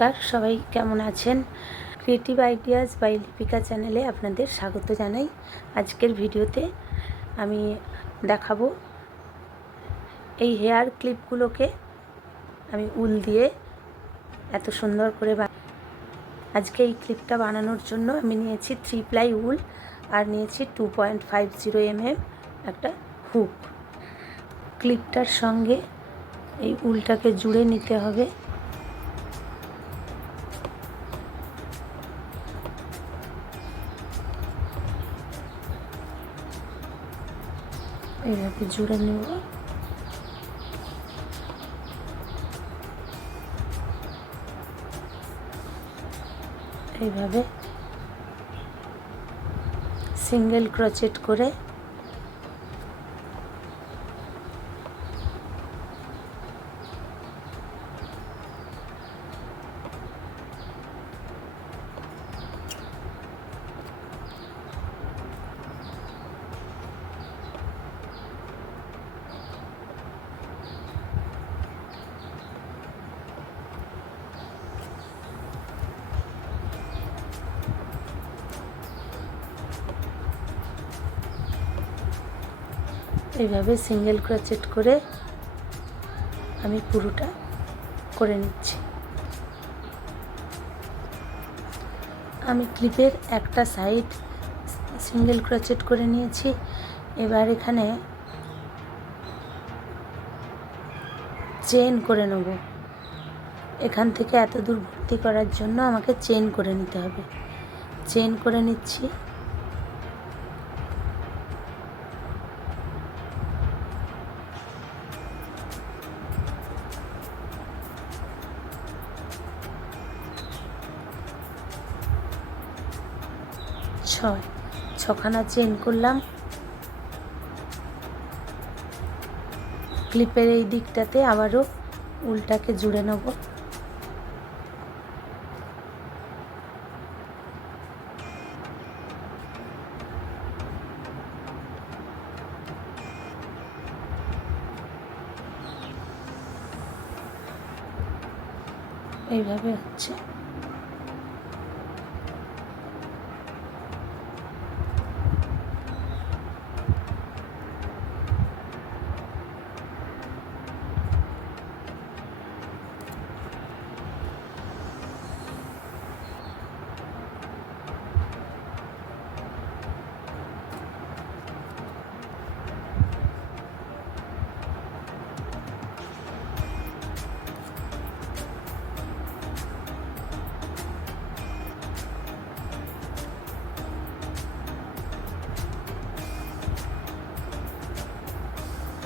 নমস্কার, সবাই কেমন আছেন? ক্রিয়েটিভ আইডিয়াস বাই লিপিকা চ্যানেলে আপনাদের স্বাগত জানাই। আজকের ভিডিওতে আমি দেখাবো এই হেয়ার ক্লিপগুলোকে আমি উল দিয়ে এত সুন্দর করে আজকে এই ক্লিপটা বানানোর জন্য আমি নিয়েছি 3 প্লাই উল আর নিয়েছি 2.50 mm একটা হুক। ক্লিপটার সঙ্গে এই উলটাকে জুড়ে নিতে হবে। এইভাবে জুড়ে নেব। এইভাবে সিঙ্গেল ক্রোচেট করে এইভাবে সিঙ্গেল ক্রোচেট করে আমি পুরোটা করে নিচ্ছি। আমি ক্লিপের একটা সাইড সিঙ্গেল ক্রোচেট করে নিয়েছি। এবার এখানে চেন করে নেব। এখান থেকে এত দূর ভর্তি করার জন্য আমাকে চেন করে নিতে হবে। চেন করে নিচ্ছি। ছখানা চেন করলাম। ক্লিপের এই দিকটাতে আবারও উলটাকে জুড়ে নেব। এইভাবে হচ্ছে।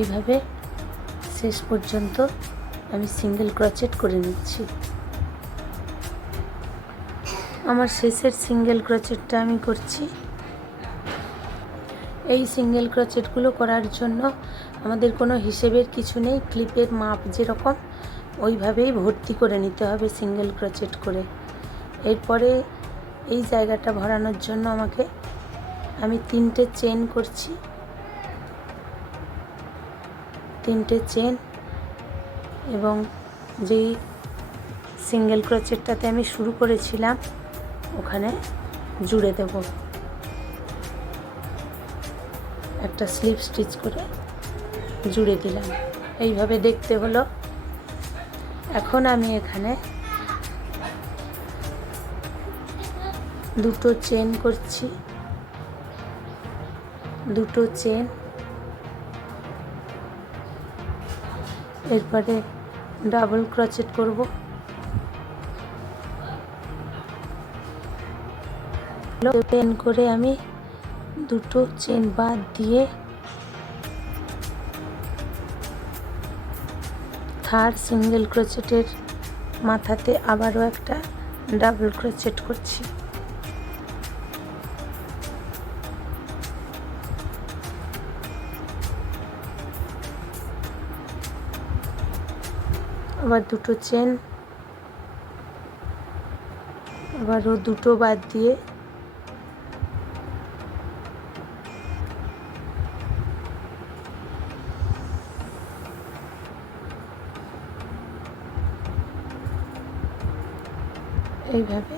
এইভাবে শেষ পর্যন্ত আমি সিঙ্গেল ক্রোচেট করে নিচ্ছি। আমার শেষের সিঙ্গেল ক্রোচেটটা আমি করছি। এই সিঙ্গেল ক্রোচেটগুলো করার জন্য আমাদের কোনো হিসেবের কিছু নেই। ক্লিপের মাপ যেরকম ওইভাবেই ভর্তি করে নিতে হবে সিঙ্গেল ক্রোচেট করে। এরপরে এই জায়গাটা ভরানোর জন্য আমি 3টে চেন করছি। 3টে চেন এবং যেই সিঙ্গেল ক্রোচেটটাতে আমি শুরু করেছিলাম ওখানে জুড়ে দেব। একটা স্লিপ স্টিচ করে জুড়ে দিলাম। এইভাবে দেখতে হলো। এখন আমি এখানে 2টো চেন করছি। 2টো চেন, এরপরে ডাবল ক্রোচেট করব। চেন করে আমি 2টো চেন বাদ দিয়ে থার্ড সিঙ্গেল ক্রোচেটের মাথাতে আবারও একটা ডাবল ক্রোচেট করছি। আবার 2টো চেন, আবারও 2টো বাদ দিয়ে এইভাবে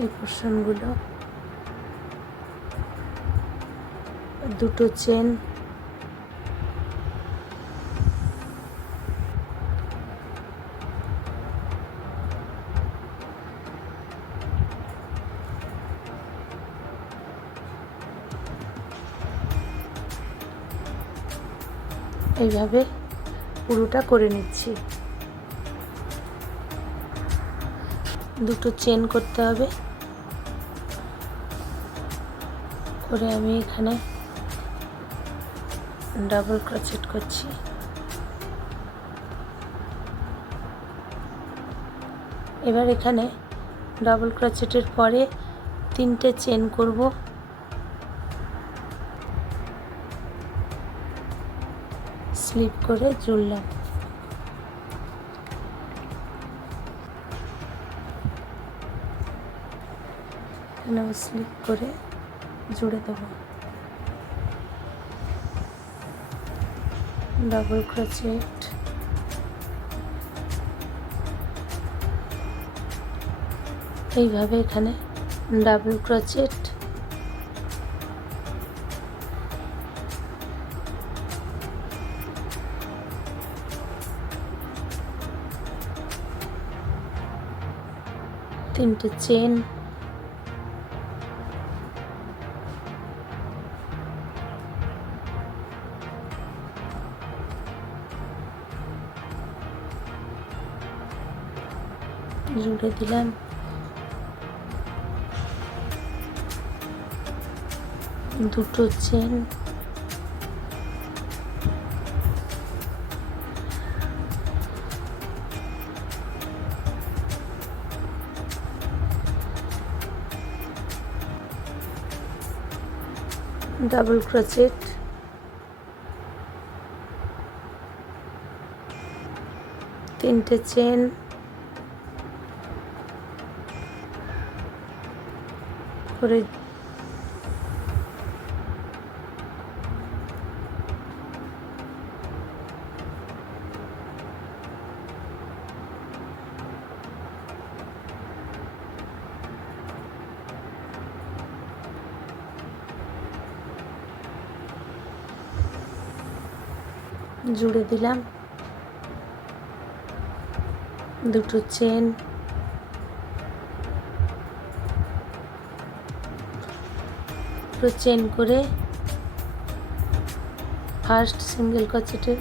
এই পোর্শনগুলো, দুটো চেন, এইভাবে পুরোটা করে নিচ্ছি। দুটো চেন করতে হবে, করে আমি এখানে ডাবল ক্রোচেট করছি। এবার এখানে ডাবল ক্রোচেটের পরে 3টে চেন করব। স্লিপ করে জুড়লাম। এখানেও স্লিপ করে জুড়ে দেবো। ডাবল ক্রোচেট, এইভাবে এখানে ডাবল ক্রোচেট, তিনটে চেন, জুড়ে দিলাম। দুটো চেন, ডাবল ক্রোচেট, তিনটে চেন, করে জুড়ে দিলাম। দুটো চেন, দুটো চেন করে ফার্স্ট সিঙ্গেল ক্রোচেটের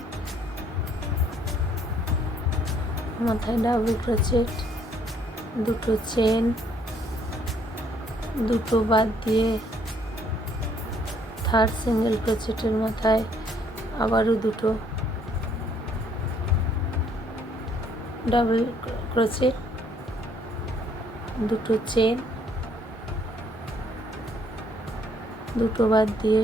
মাথায় ডাবল ক্রোচেট, দুটো চেন, দুটো বাদ দিয়ে থার্ড সিঙ্গেল ক্রোচেটের মাথায় আবারও দুটো ডাবল ক্রোচেট, দুটো চেন, দুটো বাদ দিয়ে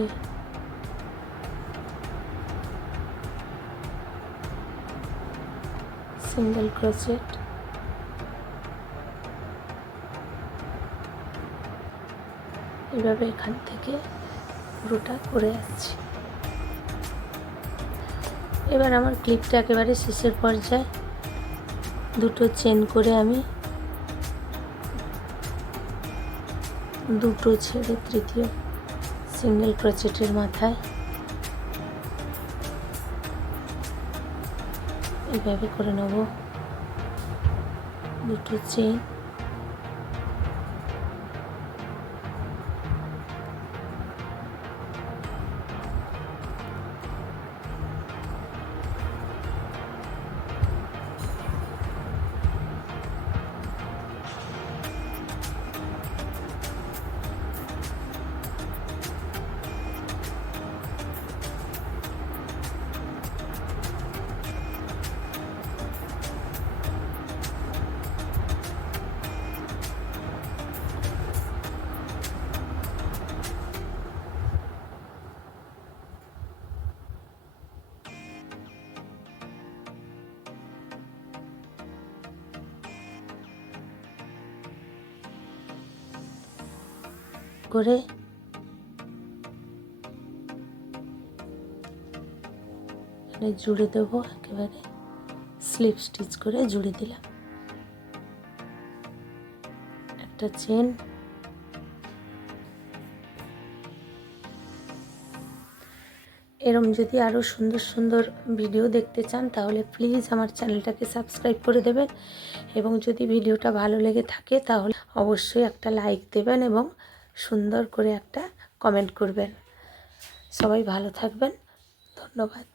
সিঙ্গেল ক্রোচেট, এইভাবে এখান থেকে পুরোটা করে আসছি। এবার আমার ক্লিপটা একেবারে শেষের পর্যায়ে, দুটো চেন করে আমি দুটো ছেড়ে তৃতীয় সিঙ্গেল ক্রোচেটের মাথায় এইভাবে করে নেব। দুটো চেন, করে এখানে জুড়ে দেবো একেবারে স্লিপ স্টিচ করে জুড়ে দিলাম। একটা চেন, এরম যদি আরও সুন্দর সুন্দর ভিডিও দেখতে চান তাহলে প্লিজ আমার চ্যানেলটাকে সাবস্ক্রাইব করে দেবেন, এবং যদি ভিডিওটা ভালো লেগে থাকে তাহলে অবশ্যই একটা লাইক দেবেন এবং সুন্দর করে একটা কমেন্ট করবেন। সবাই ভালো থাকবেন, ধন্যবাদ।